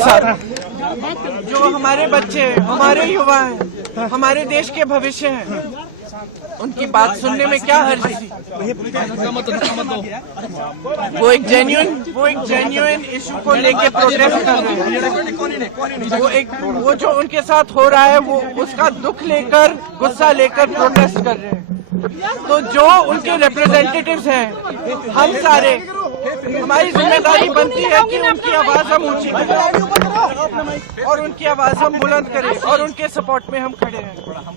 जो हमारे बच्चे, हमारे युवा हैं, हमारे देश के भविष्य हैं, उनकी बात सुनने में क्या हर्ज थी। वो एक जेन्युइन इशू को लेके प्रोटेस्ट कर रहे हैं। वो जो उनके साथ हो रहा है वो उसका दुख लेकर, गुस्सा लेकर प्रोटेस्ट कर रहे हैं। तो जो उनके रिप्रेजेंटेटिव्स हैं, हम सारे, हमारी जिम्मेदारी बनती है कि उनकी आवाज हम ऊंची करें और उनकी आवाज हम बुलंद करें और उनके सपोर्ट में हम खड़े हैं,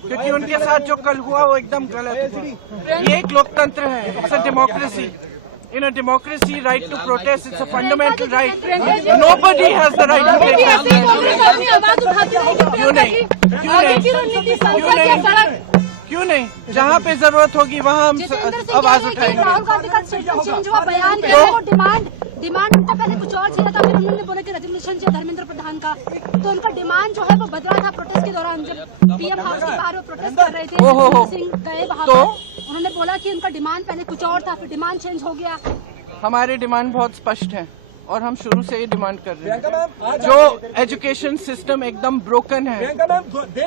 क्योंकि उनके साथ जो कल हुआ वो एकदम गलत है। ये एक लोकतंत्र है, it's a democracy. In a democracy, right to protest, it's a fundamental right. Nobody has the right to protest. क्यों नहीं? जहाँ पे जरूरत होगी वहाँ हम आवाज उठाएंगे। राहुल गांधी का चेंज हुआ बयान किया, वो डिमांड उनका पहले कुछ और चाहिए था, फिर उन्होंने बोला कि रेजिग्नेशन चाहिए धर्मेंद्र प्रधान का। तो उनका डिमांड जो है वो बदला था प्रोटेस्ट के दौरान, जब पीएम हाउस के बाहर वो प्रोटेस्ट कर रहे थे। सिंह गए वहाँ पर, उन्होंने बोला कि उनका डिमांड पहले कुछ और था, फिर डिमांड चेंज हो गया। हमारे डिमांड बहुत स्पष्ट है और हम शुरू से ये डिमांड कर रहे हैं। जो एजुकेशन सिस्टम एकदम ब्रोकन है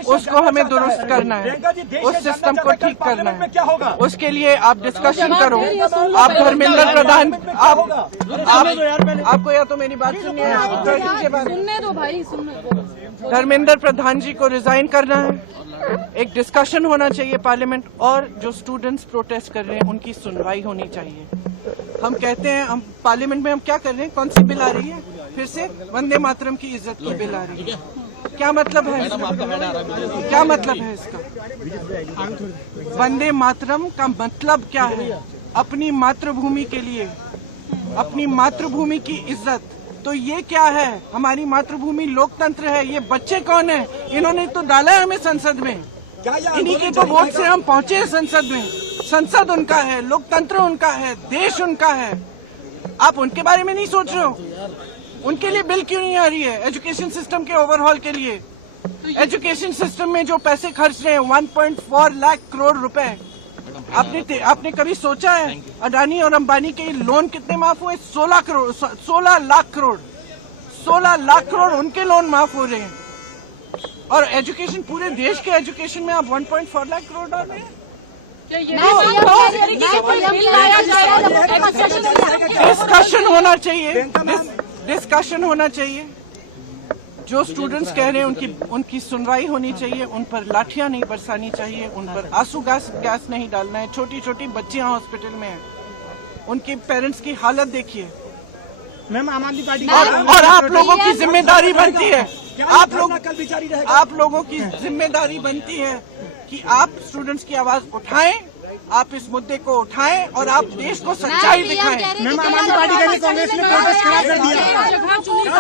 उसको हमें दुरुस्त करना है, उस सिस्टम को ठीक करना है। उसके लिए आप डिस्कशन करो। आप धर्मेंद्र प्रधान, आपको या तो मेरी बात सुनिए, सुनने दो भाई, सुनने दो। धर्मेंद्र प्रधान जी को रिजाइन करना है, एक डिस्कशन होना चाहिए पार्लियामेंट, और जो स्टूडेंट्स प्रोटेस्ट कर रहे हैं उनकी सुनवाई होनी चाहिए। हम कहते हैं, हम पार्लियामेंट में हम क्या कर रहे हैं, कौन सी बिल आ रही है, फिर से वंदे मातरम की इज्जत की बिल आ रही है। क्या मतलब है इसका? क्या मतलब है इसका? वंदे मातरम का मतलब क्या है? अपनी मातृभूमि के लिए, अपनी मातृभूमि की इज्जत। तो ये क्या है? हमारी मातृभूमि लोकतंत्र है। ये बच्चे कौन है? इन्होंने तो डाला है हमें संसद में, इन्हीं के तो वोट से हम पहुंचे हैं संसद में। संसद उनका है, लोकतंत्र उनका है, देश उनका है। आप उनके बारे में नहीं सोच रहे हो? उनके लिए बिल क्यों नहीं आ रही है? एजुकेशन सिस्टम के ओवरहॉल के लिए, एजुकेशन सिस्टम में जो पैसे खर्च रहे हैं 1.4 लाख करोड़ रुपए, आपने कभी सोचा है अडानी और अंबानी के लोन कितने माफ हुए? 16 लाख करोड़ उनके लोन माफ हो रहे हैं। और एजुकेशन, पूरे देश के एजुकेशन में आप 1.4 लाख करोड़ डाल रहे हैं। डिस्कशन होना चाहिए। जो स्टूडेंट्स कह रहे हैं उनकी सुनवाई होनी चाहिए, उन पर लाठियां नहीं बरसानी चाहिए, उन पर आंसू गैस नहीं डालना है। छोटी छोटी बच्चियां हॉस्पिटल में हैं, उनके पेरेंट्स की हालत देखिए। मैम, आम आदमी पार्टी और आप लोगों की जिम्मेदारी बनती है, आप लोगों की जिम्मेदारी बनती है कि आप स्टूडेंट्स की आवाज उठाएं, आप इस मुद्दे को उठाएं और आप देश को सच्चाई दिखाएं। मैम, आम आदमी पार्टी के कांग्रेस ने प्रोटेस्ट खड़ा कर दिया।